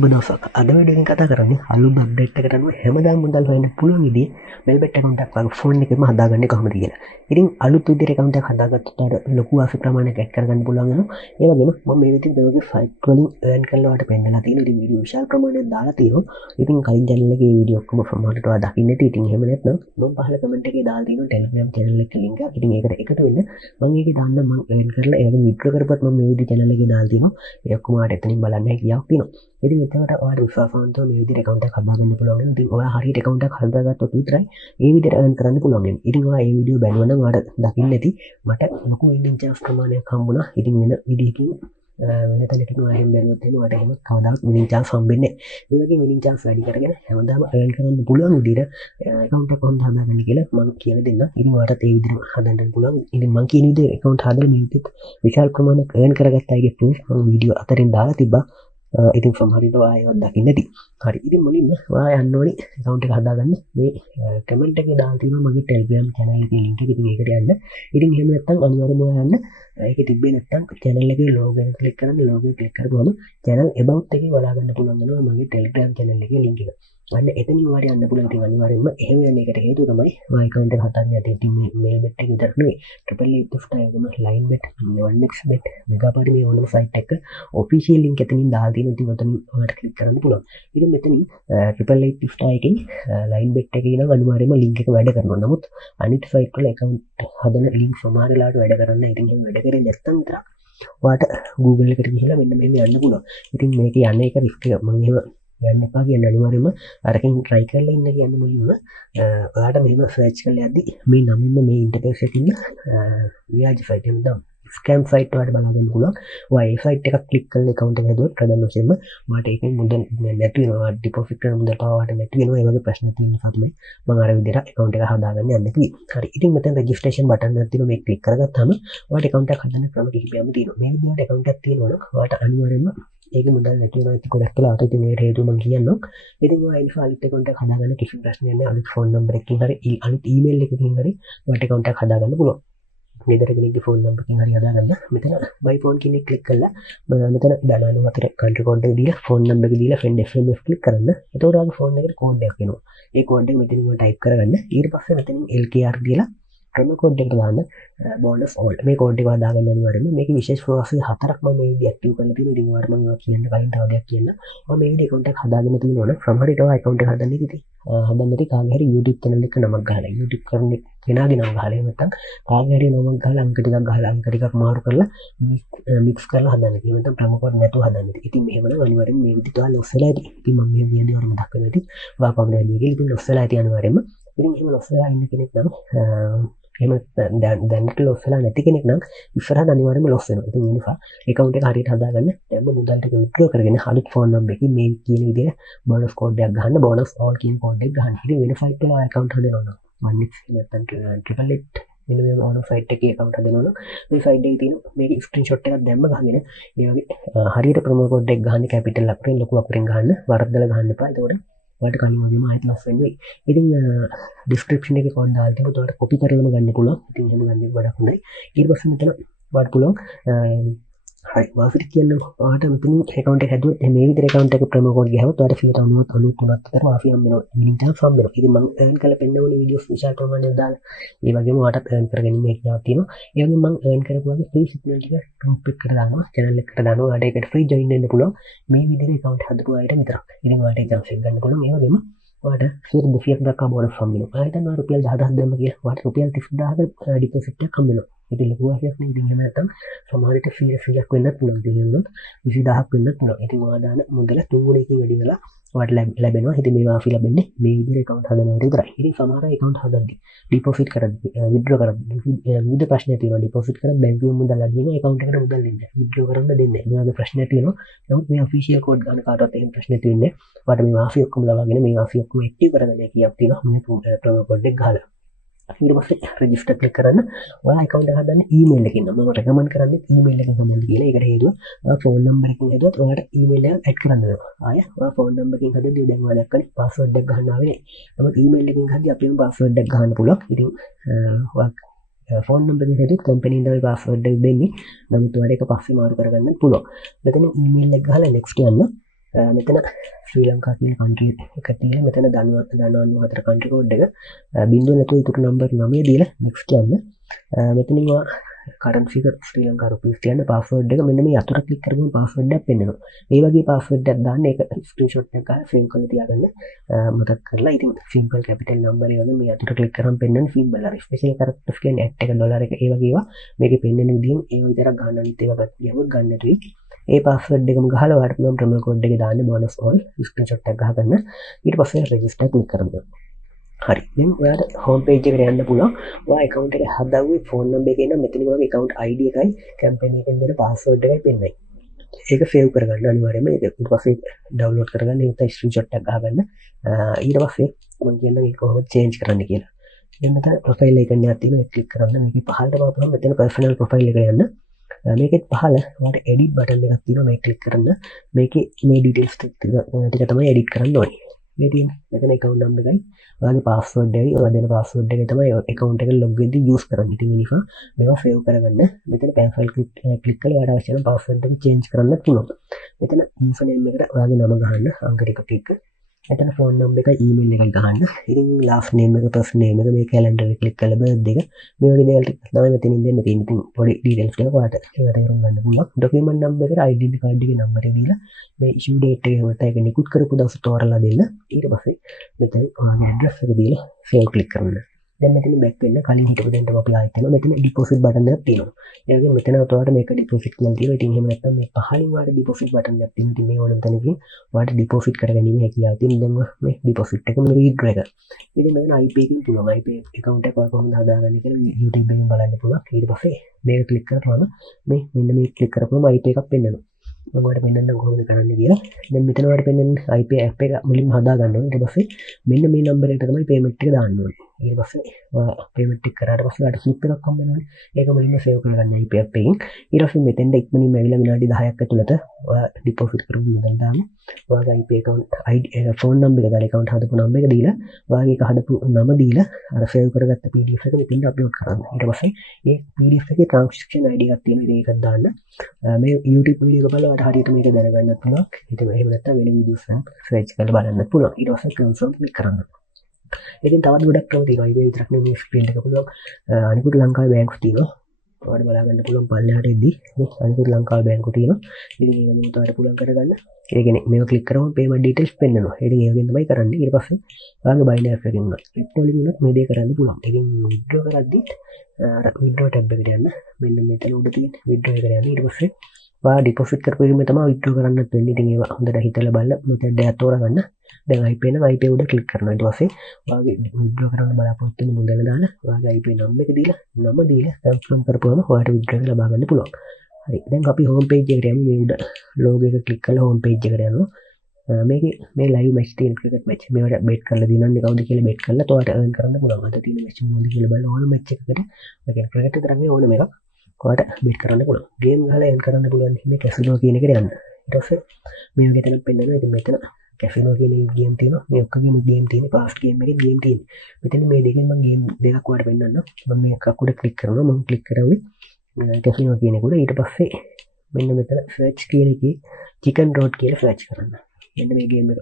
සුබ දවසක්. අද වීඩියෝ එකෙන් කතා කරන්නේ අලුත් අප්ඩේට් එකකට අනුව හැමදාම මුදල් හොයන්න පුළුවන් විදිහේ මෙල්බෙට් account එකක් වගේ ෆෝන් එකෙම හදාගන්නේ කොහොමද කියලා. ඉතින් අලුත් විදිහට account එකක් හදාගත්තට අර ලොකු වාසි ප්‍රමාණයක් ඇඩ් කරගන්න පුළුවන් වෙනවා. ඒ වගේම මම මේ විදිහට ඔයගේ ෆයිට් වලින් earn කරලා වට පෙන්නලා තියෙනවා. ඉතින් වීඩියෝ විශාල ප්‍රමාණයක් දාලා තියෙනවා. ඉතින් කලින් channel එකේ වීඩියෝ ඔක්කොම format වල දකින්න ඇති. ඉතින් එහෙම නැත්නම් මම පහල comment එකේ දාලා තියෙනවා Telegram channel එක link එක. ඉතින් ඒකට එකතු වෙන්න මම ඒකේ දාන්න මම earn කරලා ඒ වගේ withdraw කරපුවත් මම මේ විදිහට channel එකේ දාලා තියෙනවා. ඒ ඔක්කොම ආට එතනින් බලන්න හැකියාවක් තියෙනවා. ඉතින් එතකොට ඔයාලට විශ්වාසවන්තව මේ විදිහට account එකක් හදාගන්න පුළුවන් වෙනවා. ඉතින් ඔයා හරියට account එකක් හදාගත්තොත් විතරයි මේ විදිහට earn කරන්න පුළුවන් වෙන්නේ. ඉතින් ඔයා මේ වීඩියෝ බලනවා නම් ඔයාලට දකින්න ඇති මට ලොකු winning chance ප්‍රමාණයක් හම්බුණා. ඉතින් වෙන විදිහකින් වෙන තැනකින් ඔයා එහෙම බැලුවොත් එහෙම ඔයාලට එහෙම කවදාවත් winning chance හම්බෙන්නේ නැහැ. මේ වගේ winning chance වැඩි කරගෙන හැමදාම earn කරන්න පුළුවන් විදිහට account එක කොහොමද හදාගන්නේ කියලා මම කියලා දෙන්නම්. ඉතින් ඔයාලට ඒ විදිහට හදන්න පුළුවන්. ඉතින් මම කියන විදිහට account හදලා මේ විදිහට විශාල ප්‍රමාණයක් earn කරගත්ත අයගේ proof මම වීඩියෝ අතරින් දාලා තිබ්බා. ඉතින් සමහරවිට ඔයා ඒවත් දකින්න ඇති. හරි. ඉතින් මුලින්ම ඔයා යන්න ඕනේ account එක හදාගන්න මේ comment එකේ දාලා තියෙනවා මගේ Telegram channel එකේ link එක. ඉතින් ඒකට යන්න. ඉතින් එහෙම නැත්නම් අනිවාර්යයෙන්ම ඔයා යන්න. ඒකේ තිබ්බේ නැත්නම් channel එකේ logo එක click කරන්න. logo එක click කරපුවම channel about එකේ බලා ගන්න පුළුවන් වෙනවා මගේ Telegram channel එකේ link එක. අන්න එතනින් ඔයාලට යන්න පුළුවන්. ඉතින් අනිවාර්යයෙන්ම එහෙම යන එකට හේතුව තමයි ඔයා account එක හදන්න යද්දී ඉතින් මේ mailbet එක විතරක් නෙවෙයි. Triple Eight Gift එකම linebet 1xbet මෙගාපාරි මේ ඕනම site එක official link එතනින් දාලා තියෙනවා. ඉතින් ඔතනින් ඔයාලට click කරන්න පුළුවන්. ඉතින් මෙතනින් Triple Eight Gift එකකින් linebet එකේ නම් අනිවාර්යයෙන්ම link එක වැඩ කරනවා. නමුත් අනිත් site වල account හදන link සමහර වෙලාවට වැඩ කරන්නේ නැහැ. ඉතින් එහෙම වැඩ කරේ නැත්නම් විතරක් ඔයාලට Google එකට ගිහලා මෙන්න මෙහෙම යන්න පුළුවන්. ඉතින් මේක යන්නේ එක risk එක. මම එහෙම යන්න එපා කියන්නේ අනිවාර්යයෙන්ම අරකින් try කරලා ඉන්න කියන්නේ මුලින්ම ඔයාලට මෙහෙම search කරලා යද්දි මේ නමින්ම මේ interface එකකින් ව්‍යාජ site එකක් දාන්න. ස්කෑම් සයිට් වලට බලා ගන්න පුළුවන්. ඔයා ඒ සයිට් එකක් ක්ලික් කරලා account එක හදුවොත් ප්‍රධාන වශයෙන්ම ඔයාලට ඒකෙන් මුදල් නැති වෙනවා. ඩිපොසිට් කරන මුදල් පාවාට නැති වෙනවා. ඒ වගේ ප්‍රශ්න තියෙන නිසා තමයි මම අර විදිහට account එක හදාගන්න යන්නේ කිව්වේ. හරි. ඉතින් මෙතන registration button එකක් තියෙනවා. මේක ක්ලික් කරගත්තාම ඔයාලට account එකක් හදන්න ක්‍රම කිහිපයක් තියෙනවා. මේ විදිහට account එකක් තියෙනවා නම් ඔයාලට අනිවාර්යයෙන්ම ඒක මුදල් නැති වෙනවා. ඒක ගොඩක් වෙලාවට ඉතින් මේකට හේතුව මම කියන්නම්. ඉතින් ඔයා ඉන්ෆෝ අලුත් account එකක් හදාගන්න කිසි ප්‍රශ්නයක් නැහැ. අලුත් phone number එකකින් හරි අලුත් email එකකින් හරි ඔයාලට account එකක් හදාගන්න පුළුවන්. ගෙදර කෙනෙක්ගේ ෆෝන් නම්බර් එකකින් හරි හදාගන්න. මෙතන buy phone කියන එක ක්ලික් කරලා මෙතන 94 country code එක දීලා phone number එක දීලා friend SMS ක්ලික් කරන්න. එතකොට ඔයාගේ phone එකට code එකක් එනවා. ඒ code එක මෙතනින් ඔයා type කරගන්න. ඊට පස්සේ මෙතනින් LKR දීලා promo code එකට දාන්න bonus all. මේ code එක හදාගන්න අනිවාර්යයෙන්ම. මේකේ විශේෂ process හතරක් මම මේ විදිහට active කරලා තියෙනවා. ඉතින් ඔයාලට මම කියන්න කලින් තව දෙයක් කියන්න. මම මේ විදිහට account එක හදාගෙන තියෙනවා නම් සමහර විට ඔයා account එක හදන්න ඉතින් හදන්න ඉතින් කාගේ හරි YouTube channel එක නමක් ගහලා YouTube කරන කෙනාගේ නම ගහලා එහෙම නැත්නම් කාගේ හරි නමක් ගහලා අංක ටිකක් ගහලා අංක ටිකක් මාරු කරලා mix කරලා හදන්න. ඉතින් නැත්නම් promo code නැතුව හදන්න. ඉතින් මෙහෙමනම් අනිවාර්යයෙන්ම මේ විදිහට ඔයා loss වෙලා ඉතින්. ඉතින් මම මේ කියන්නේ ඔයාලට මතක් කරලා ඉතින් ඔයා කොහොමද හැදුවේ කියලා. ඉතින් loss වෙලා ඉතින් අනිවාර්යයෙන්ම. ඉතින් එහෙම loss වෙලා ඉන්න කෙනෙක් නම් එහෙම දැනට loss වෙලා නැති කෙනෙක් නම් ඉස්සරහට අනිවාර්යයෙන්ම loss වෙනවා. ඉතින් ඒ නිසා account එක හරියට හදාගන්න දැන්ම මුදල් ටික withdraw කරගෙන අලුත් phone number එකකින් මේ කියන විදිහට bonus code එකක් ගහන්න. bonus all කියන code එක ගහන්න. ඉතින් වෙන site වල account හදනවා නම් 1x නැත්නම් 888 මෙන්න මේ bonus site එකේ account හදනවා නම් මේ site එකේ තියෙන මේක screenshot එකක් දැම්ම ගහගෙන මේ වගේ හරියට promo code එක ගහන්න capital අකුරෙන් ලොකු අකුරෙන් ගහන්න. වරද්දලා ගහන්න එපා. එතකොට ඔයාලට කලින් වගේම ආයෙත් loss වෙන්නේ. ඉතින් description එකේ code දාලා තිබුණොත් ඔයාලට copy කරගෙන ගන්න පුළුවන්. ඉතින් එහෙම ගන්න එක වඩා හොඳයි. ඊට පස්සේ මෙතන ඔයාලට පුළුවන් හරි වාසිට කියන්න ඔයාලට මෙතන account එක හැදුවොත් මේ විදිහට account එක promo code ගහුවොත් ඔයාලට 93 අතර වාසි හම්බ වෙනවා. winning chance හම්බ වෙනවා. ඉතින් මම earn කරලා පෙන්නවනේ videos විශාල ප්‍රමාණයක් දාලා. ඒ වගේම ඔයාලට earn කරගැනීමේ හැකියාවක් තියෙනවා. ඒ වගේම මම earn කරපු වගේ free signal ටික group එකකට දානවා. channel එකකට දානවා. ඔයාලට ඒකට free join වෙන්න පුළුවන්. මේ විදිහට account හදපු අයට විතරක්. ඉතින් ඔයාලට chance එක ගන්න පුළුවන්. ඒ වගේම ඔයාලට 200ක් දක්වා bonus හම්බ වෙනවා. ඔයා හිතනවා රුපියල් 10000ක් දැම්ම කියලා. ඔයාලට රුපියල් 30000ක deposit එකක් හම්බ වෙනවා. ඉතින් ලොකු වාසියක් නේ. ඉතින් එහෙම නැත්නම් සමහර විට 100ක් වෙන්නත් පුළුවන්. ඉතින් එහෙම 20000ක් වෙන්නත් පුළුවන්. ඉතින් ඔයා දාන මුදල 3 ගුණයකින් වැඩි වෙලා ඔයාලට ලැබෙනවා. ඉතින් මේ වාසි ලැබෙන්නේ මේ විදිහට account හදනකොට විතරයි. ඉතින් සමහර අය account හදද්දි deposit කරද්දි withdraw කරද්දි විවිධ ප්‍රශ්න තියෙනවා. deposit කරද්දි බැංකුවෙන් මුදල් අදිනවා account එකට මුදල් දෙන්නේ නැහැ. withdraw කරන්න දෙන්නේ නැහැ. මේ වගේ ප්‍රශ්න තියෙනවා. නමුත් මේ official code ගන්න කාටවත් එහෙම ප්‍රශ්න තියෙන්නේ නැහැ. ඔයාලට මේ වාසි ඔක්කොම ලබාගෙන මේ වාසි ඔක්කොම active කරගන්න කියක් තියෙනවා. මේ promo code එක ගහලා ඊට පස්සේ register click කරන්න. ඔයා account එක හදන්න email එකකින්. මම recommend කරන්නේ email එකකින් හදන්න කියලා. ඒකට හේතුව ඔයා phone number එකකින් හදුවත් ඔයාලට email එක add කරන්න වෙනවා. ආයෙ ඔයා phone number එකකින් හදද්දී දැන් ඔයා දැක්කනේ password එක ගන්න ආවේ නැහැ. නමුත් email එකකින් හදද්දී අපිම password එක ගන්න පුළුවන්. ඉතින් ඔයා phone number එකෙන් හදුවත් company ඉඳන් password එක දෙන්නේ. නමුත් ඔයාලට ඒක පස්සේ මාරු කරගන්න පුළුවන්. මෙතන email එක ගහලා next යන්න. මෙතන ශ්‍රී ලංකා කියන කන්ට්‍රි එක තියලා මෙතන ධනවාන් 4 කන්ට්‍රි කෝඩ් එක බිංදුව නැතුව ඉතුරු නම්බර් 9 දීලා next යන්න. මෙතනින් කරන්සි එක ශ්‍රී ලංකා රුපීස් තියන්න පාස්වර්ඩ් එක මෙන්න මේ අතුර ක්ලික් කරගමු පාස්වර්ඩ් එකක් පෙන්වනවා. මේ වගේ පාස්වර්ඩ් එකක් දාන්න ඒක ස්ක්‍රීන්ෂොට් එකක් ගන්න සේව් කරලා තියාගන්න මතක් කරලා. ඉතින් සිම්පල් කැපිටල් නම්බර් ඒ වගේ මේ අතුර ක්ලික් කරාම පෙන්වන සිම්බල් අර ස්පෙෂල් කැරක්ටර්ස් කියන්නේ ඇට් එක ඩොලර් එක ඒ වගේ ඒවා මේකේ පෙන්වන විදිහෙන් ඒ විතරක් ගන්න අනිත් ඒවා ගියම ගන්න තුයි. ඒ පාස්වර්ඩ් එකම ගහලා ඔයාලට පුළුවන් ප්‍රොමෝ කෝඩ් එක දාන්න බෝනස් ඕල් ස්ක්‍රීන්ෂොට් එකක් ගහගන්න. ඊට පස්සේ රෙජිස්ටර් ක්ලික් කරන්න. හරි දැන් ඔයාලට හෝම් පේජ් එකට යන්න පුළුවන්. ඔයා account එක හදාගුවේ ෆෝන් නම්බර් එකේ නම් මෙතන ඔයාගේ account ID එකයි කැම්පේන් එකෙන් දෙන password එකයි පෙන්නයි. ඒක සේව් කරගන්න අනිවාර්යයෙන්ම. ඒක ඊට පස්සේ ඩවුන්ලෝඩ් කරගන්න ඒකට ස්ක්‍රීන්ෂොට් එකක් ගහගන්න. ඊට පස්සේ මම කියන්නම් ඒක කොහොමද චේන්ජ් කරන්න කියලා. දැන් මෙතන ප්‍රොෆයිල් එකක් තියෙනවා ඒක ක්ලික් කරන්න. මේකේ පහළට බලපුවම මෙතන පර්සනල් ප්‍රොෆයිල් එකට යන්න. මේකෙත් පහළ ඔයාලට එඩිට් බටන් එකක් තියෙනවා මේක ක්ලික් කරන්න. මේකේ මේ ඩීටේල්ස් ටික තමයි එඩිට් කරන්න ඕනේ. මේ තියෙන මෙතන account number එකයි ඔයාගේ password එකයි ඔයා දෙන password එක තමයි account එක log වෙද්දී use කරන්නේ. ඉතින් ඒ නිසා මේවා save කරගන්න. මෙතන cancel click කරලා ඔයාලට අවශ්‍ය නම් password එක change කරන්න පුළුවන්. මෙතන username එකට ඔයාගේ නම ගහන්න අංක ටික ටික. මෙතන phone number එකයි email එකයි ගහන්න. ඉතින් last name එක first name එක මේ calendar එක click කරලා birthday එක මේ වගේ දේවල් ටික තමයි මෙතනින් දෙන්න තියෙන්නේ. ඉතින් පොඩි details ටික ඔයාලට ඒවා තේරුම් ගන්න පුළුවන්. document number එකට identity card එකේ number එක දීලා මේ issue date එක වලට ඒක නිකුත් කරපු දවස තෝරලා දෙන්න. ඊට පස්සේ මෙතන ඔයාගේ address එක දීලා save click කරන්න. දැන් මෙතන back වෙන්න කලින් හිටපු දෙන්නම අපි ආයෙත් යනවා. මෙතන deposit button එකක් තියෙනවා. ඒ වගේම මෙතන ඔයාලට මේක deposit කියලා තියෙනවා. ඉතින් එහෙම නැත්නම් මේ පහලින් ඔයාලට deposit button එකක් තියෙනවා. ඉතින් මේ ඕනම තැනකින් ඔයාලට deposit කරගැනීම හැකියාව තියෙනවා. දැන් මේ deposit එක මේ withdraw එක. ඉතින් මෙතන IP එකකින් පුළුවන්. IP account එක ඔයා කොහොමද හදාගන්නේ කියලා YouTube එකෙන් බලන්න පුළුවන්. ඊට පස්සේ මේක click කරපුවම මෙන්න මේ click කරපුවම IP එකක් පෙන්නනවා. මම ඔයාලට පෙන්නන්නම් කොහොමද කරන්න කියලා. දැන් මෙතන ඔයාලට පෙන්නන්නේ IP app එක මුලින්ම හදා ගන්න ඕනේ. ඊට පස්සේ මෙන්න මේ නම්බර් එකට තමයි payment එක දාන්න ඕනේ. ඊට පස්සේ payment එක කරාට පස්සේ ඔයාලට slip එකක් හම්බ වෙනවා. ඒක මුලින්ම save කරගන්න IP app එකෙන්. ඊට පස්සේ මෙතෙන්ද ඉක්මනින්ම ඇවිල්ලා විනාඩි 10ක් ඇතුළත ඔයා deposit කරපු මුදල් දාන්න. ඔයාගේ IP account ID phone number එක දාලා account හදපු number එක දීලා ඔයාගේ එක හදපු නම දීලා අර save කරගත්ත PDF එක මෙතෙන්ට upload කරන්න. ඊට පස්සේ මේ PDF එකේ transaction ID එකක් තියෙනවා. ඒකත් දාන්න. මේ YouTube වීඩියෝ එක බලලා හරියට මේක දැනගන්නත් පුළුවන්. ඉතින් එහෙම නැත්නම් වෙන වීඩියෝස් එකක් සර්ච් කරලා බලන්නත් පුළුවන්. ඊට පස්සේ confirm click කරන්න. ඉතින් තවත් ගොඩක් ක්‍රම තියෙනවා. ඒ විතරක් නෙමෙයි ස්ක්‍රීන් එක පුළුවන්. අනිකුත් ලංකාවේ බැංකු තියෙනවා. ඔයාලට බලා ගන්න පුළුවන් පල්ලෙහාට එද්දි මේ අනිකුත් ලංකාවේ බැංකු තියෙනවා. ඉතින් ඒක මොකද ඔයාලට පුළුවන් කරගන්න. ඒ කියන්නේ මේක ක්ලික් කරාම payment details පෙන්නනවා. ඉතින් ඒ වගේම තමයි කරන්නේ. ඊට පස්සේ ඔයාගේ Binance එකකින් උනත් Crypto වලින් උනත් මේ දේ කරන්න පුළුවන්. ඉතින් withdraw කරද්දි withdraw tab එකට යන්න. මෙන්න මෙතන උඩ තියෙන withdraw එකට යන්න. ඊට පස්සේ ඔයා deposit කරපු එකම තමයි withdraw කරන්නත් වෙන්නේ. ඉතින් ඒවා හොඳට හිතලා බලලා මෙතන දෙයක් තෝරගන්න. දැන් IP නම් IP උඩ ක්ලික් කරනවා. ඊට පස්සේ ඔයාගේ withdraw කරන්න බලාපොරොත්තු වෙන මුදල දාලා ඔයාගේ IP නම්බර් එක දීලා නම දීලා confirm කරපුවම ඔයාලට withdraw එක ලබා ගන්න පුළුවන්. හරි. දැන් අපි home page එකට යමු. මේ උඩ logo එක ක්ලික් කරලා home page එකට යනවා. මේකේ මේ live match තියෙන cricket match මේවට bet කරලා දිනන්නේ කවුද කියලා bet කරලා ඔයාලට earn කරන්න පුළුවන්. අද තියෙන match මොනවද කියලා බලලා ඕන match එකකට ඒ කියන්නේ cricket විතරක් නෙවෙයි ඕනම එකක් ඔයාලට bet කරන්න පුළුවන්. game ගහලා earn කරන්න පුළුවන් මේ casino කියන එකට යන්න. ඊට පස්සේ මේ වගේ තැනක් පෙන්නනවා. ඉතින් මෙතන casino කියන ගේම් තියෙනවා. මේ ඔක්කොගේම ගේම් තියෙන්නේ fast game එකේ ගේම් තියෙන්නේ. මෙතන මේ දෙකෙන් මම ගේම් දෙකක් ඔයාලට පෙන්නන්නම්. මම මේ එකක් උඩ ක්ලික් කරනවා. මම ක්ලික් කරාවේ casino කියන එක උඩ. ඊට පස්සේ මෙන්න මෙතන search කියන එකේ chicken road කියලා search කරන්න. මෙන්න මේ ගේම් එක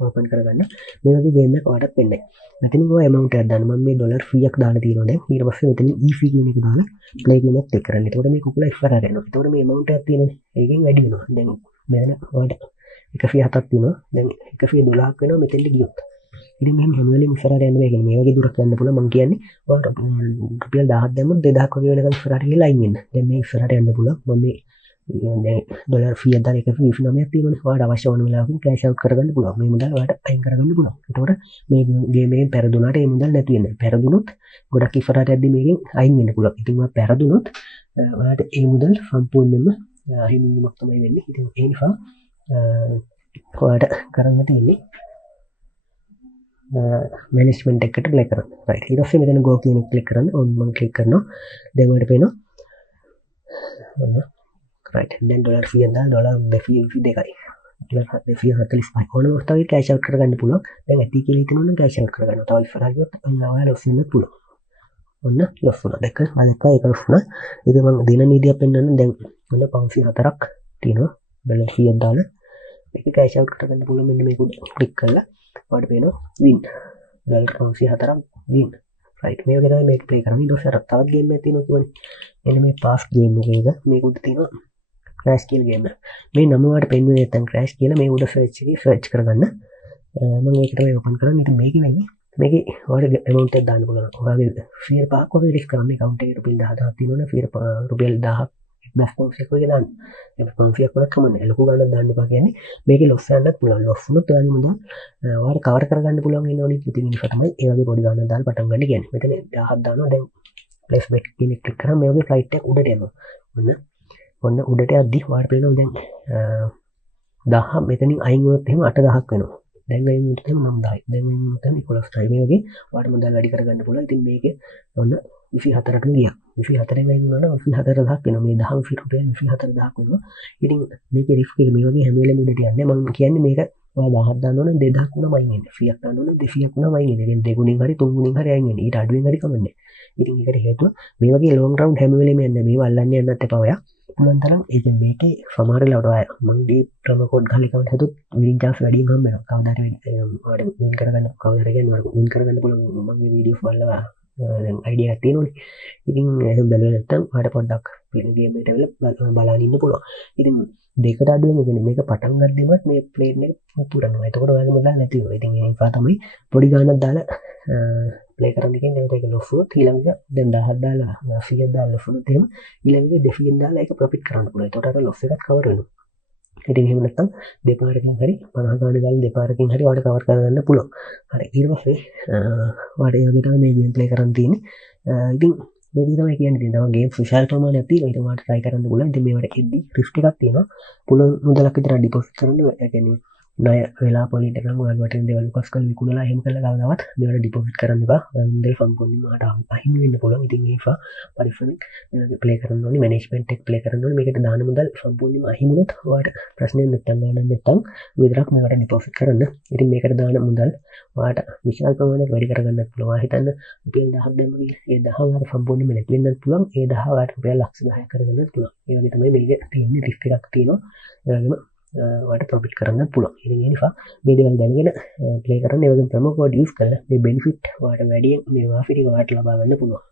ඕපන් කරගන්න. මේ වගේ ගේම් එකක් ඔයාලට පෙන්නයි. මෙතනින් ඔය amount එකක් දාන්න. මම මේ $1 fee එකක් දාලා තියෙනවා දැන්. ඊට පස්සේ මෙතනින් e fee කියන එක දාලා play කියන එක ක්ලික් කරන්න. එතකොට මේ කුකුලා ඉස්සරහට යනවා. එතකොට මේ amount එකක් තියෙනනේ. ඒකෙන් වැඩි වෙනවා. දැන් මෙතන ඔයාලට 107ක් තියෙනවා. දැන් 112ක් වෙනවා මෙතෙන්ට ගියොත්. ඉතින් මෙහෙම හැම වෙලේම ඉස්සරහට යන්න බෑ. කියන්නේ මේ වගේ දුරක් යන්න පුළුවන්. මම කියන්නේ ඔයාලට රුපියල් 1000ක් දැම්මොත් 2000ක් වගේ වෙනකන් ඉස්සරහට ගිහලා අයින් වෙන්න. දැන් මේ ඉස්සරහට යන්න පුළුවන්. මම මේ දැන් $1 fee එකක් දාලා 129ක් තියෙනවනේ. ඔයාලට අවශ්‍ය ඕන වෙලාවකින් cash out කරගන්න පුළුවන්. මේ මුදල් ඔයාලට අයින් කරගන්න පුළුවන්. එතකොට මේ ගේම් එකෙන් පෙරදුනාට මේ මුදල් නැති වෙන්නේ. පෙරදුනොත් ගොඩක් ඉස්සරහට යද්දි මේකෙන් අයින් වෙන්න පුළුවන්. ඉතින් ඔයා පෙරදුනොත් ඔයාලට මේ මුදල් සම්පූර්ණයෙන්ම හිමිවීමක් තමයි වෙන්නේ. ඉතින් ඒ නිසා ඔයාලට කරන්න තියෙන්නේ management එකට ක්ලික් කරන්න. right. ඊට පස්සේ මෙතන go කියන එක ක්ලික් කරන්න. ඔන්න මම ක්ලික් කරනවා. දැන් ඔයාලට පේනවා. right. දැන් $1 fee එක දාලා $2 fee දෙකයි. $245 ඕනම අවස්ථාවක cash out කරගන්න පුළුවන්. දැන් ඇති කියලා හිතනවා නම් cash out කරගන්න. තව ඉස්සරහට ගියොත් ඔයාලා loss වෙන්නත් පුළුවන්. ඔන්න loss වුණා. දැක්ක? ඒක වුණා. ඒක මම දින නීතියක් පෙන්නන්න දැන් ඔන්න £4ක් තියෙනවා. $1 fee එක දාලා මේක කෑෂ් අවුට් කරගන්න පුළුවන්. මෙන්න මේක ක්ලික් කරලා ඔයාලට පේනවා win $4 win right මේ වගේ තමයි මේක ප්ලේ කරන්නේ. ඊට පස්සේ අර තවත් ගේම් එකක් තියෙනවා කිව්වනේ. මෙන්න මේ පාස් ගේම් එකේද මේක උඩ තියෙනවා ක්‍රෑෂ් කියලා ගේම් එක. මේ නම ඔයාලට පෙන්වන්නේ නැත්නම් ක්‍රෑෂ් කියලා මේ උඩ සර්ච් එකේ සර්ච් කරගන්න. මම ඒක තමයි ඕපන් කරන්නේ. ඉතින් මේකේ වෙන්නේ මේකේ ඔයාලට amount එකක් දාන්න පුළුවන්. ඔයාලගේ ෆීර් පහක් වගේ රිස්ක් කරන්න account එකේ රුපියල් 10000ක් තියෙනවනේ ෆීර් රුපියල් 1000ක් බස් පවුන්ස් එක වගේ දාන්න. ඒක පවුන්ස් එකක් වුණත් කමන්නේ. ලොකු ගාණක් දාන්න එපා කියන්නේ. මේකේ ලොස් යන්නත් පුළුවන්. ලොස් වුණොත් ඔයාගේ මුදල් ඔයාලට කවර් කරගන්න පුළුවන් වෙනවනේ. ඉතින් ඒක තමයි ඒ වගේ පොඩි ගාණක් දාලා පටන් ගන්න කියන්නේ. මෙතන 1000ක් දානවා. දැන් ප්ලස් බෙට් කියන එක ක්ලික් කරාම මේ වගේ ෆ්ලයිට් එකක් උඩට යනවා. ඔන්න උඩට යද්දි ඔයාලට පේනවා දැන් 1000 මෙතනින් අයින් වුණොත් එහෙම 8000ක් වෙනවා. දැන් අයින් වුණොත් එහෙම 9000යි. දැන් අයින් වුණොත් එහෙම 11යි. මේ වගේ ඔයාලට මුදල් වැඩි කරගන්න පුළුවන්. ඉතින් මේකේ ඔන්න 24ට ගියා. 24න් අයින් වුණා නම් 24000ක් වෙනවා. මේ 10 රුපියල් 24000ක් වෙනවා. ඉතින් මේකේ රිස්ක් එක මේ වගේ හැම වෙලෙම උඩට යන්නේ. මම කියන්නේ මේක ඔයා 1000ක් දාන්න ඕන 2000ක් වුණාම අයින් වෙන්නේ. 100ක් දාන්න ඕන 200ක් වුණාම අයින් වෙන්නේ. ඉතින් දෙගුණෙන් හරි තුන්ගුණෙන් හරි අයින් වෙන්නේ. ඊට අඩුවෙන් හරි කමන්නේ. ඉතින් ඒකට හේතුව මේ වගේ ලොං රවුන්ඩ් හැම වෙලෙම යන්නේ. මේව අල්ලන්නේ යන්නත් එපා ඔයා. පුළුවන් තරම් ඒ කියන්නේ මේකේ සමහර වෙලාවට ඔයා මගේ ප්‍රොමෝ කෝඩ් ගහලා account හදුත් winning chance වැඩියෙන් හම්බ වෙනවා. කවදා හරි ඔයාලට win කරගන්න කවදා හරි කියන්නේ win කරගන්න පුළුවන්. මගේ වීඩියෝස් බලලා දැන් අයිඩියා එකක් තියෙනවනේ. ඉතින් එහෙම බැලුවා නැත්නම් ඔයාලට පොඩ්ඩක් ප්ලේ ගේම් එකට වෙලා බලන්න ඉන්න පුළුවන්. ඉතින් දෙකට අඩුවෙන් කියන්නේ මේක පටන් ගන්නදිමත් මේ ප්ලේන් එක පුරනවා. එතකොට ඔයාගේ මුදල් නැති වෙනවා. ඉතින් ඒ නිසා තමයි පොඩි ගාණක් දාලා ප්ලේ කරන්න කියන්නේ. ඒක ලොස් වුණොත් ඊළඟ දැන් 1000ක් දාලා 100ක් දාලා ලොස් වුණොත් එහෙම ඊළඟ 200ක් දාලා ඒක ප්‍රොෆිට් කරන්න පුළුවන්. එතකොට අර ලොස් එකත් කවර් වෙනවා. ඉතින් එහෙම නැත්නම් දෙපාරකින් හරි 50 ගාණ දාලා දෙපාරකින් හරි ඔයාලට කවර් කරගන්න පුළුවන්. හරි ඊට පස්සේ ඔයාලට ඒ වගේ තමයි මේ ගේම් ප්ලේ කරන්න තියෙන්නේ. ඉතින් මේක තමයි කියන්නේ. ඉතින් තව ගේම් විශාල ප්‍රමාණයක් තියෙනවා. ඉතින් ඔයාලට try කරන්න පුළුවන්. ඉතින් මේවට එද්දි රිස්ක් එකක් තියෙනවා. පුළුවන් මුදලක් විතර ඩිපොසිට් කරන්න. ඒ කියන්නේ ණය වෙලා පොලිට නම් ඔයාලට වටින දේවල් උකස් කරලා විකුණලා එහෙම කරලා ගානවත් මේවට ඩිපොසිට් කරන්න එපා. මුදල් සම්පූර්ණයෙන්ම අහිමි වෙන්න පුළුවන්. ඉතින් ඒ නිසා පරිස්සමෙන් මේක ප්ලේ කරන්න ඕනේ. මැනේජ්මන්ට් එක ප්ලේ කරන්න ඕනේ. මේකට දාන මුදල් සම්පූර්ණයෙන්ම අහිමි වුණොත් ඔයාලට ප්‍රශ්නයක් නැත්තම් නැත්තම් විතරක් මේකට ඩිපොසිට් කරන්න. ඉතින් මේකට දාන මුදල් ඔයාලට විශාල ප්‍රමාණයක් වැඩි කරගන්නත් පුළුවන්. ඔයා හිතන්න රුපියල් 1000ක් දැම්ම කියලා ඒ 1000 ඔයාලට සම්පූර්ණයෙන්ම නැති වෙන්නත් පුළුවන්. ඒ 1000 ඔයාලට රුපියල් ලක්ෂ 10ක් කරගන්නත් පුළුවන්. ඒ වගේ තමයි මේක තියෙන්නේ. රිස්ක් එකක් තියෙනවා. ඒ වගේම ඔයාලට ප්‍රොෆිට් කරන්න පුළුවන්. ඉතින් ඒ නිසා මේ දේවල් දැනගෙන ප්ලේ කරන්න. ඒ වගේම ප්‍රොමෝ කෝඩ් යූස් කරලා මේ බෙනිෆිට් ඔයාලට වැඩියෙන් මේ වාෆිටි ඔයාලට ලබා ගන්න පුළුවන්.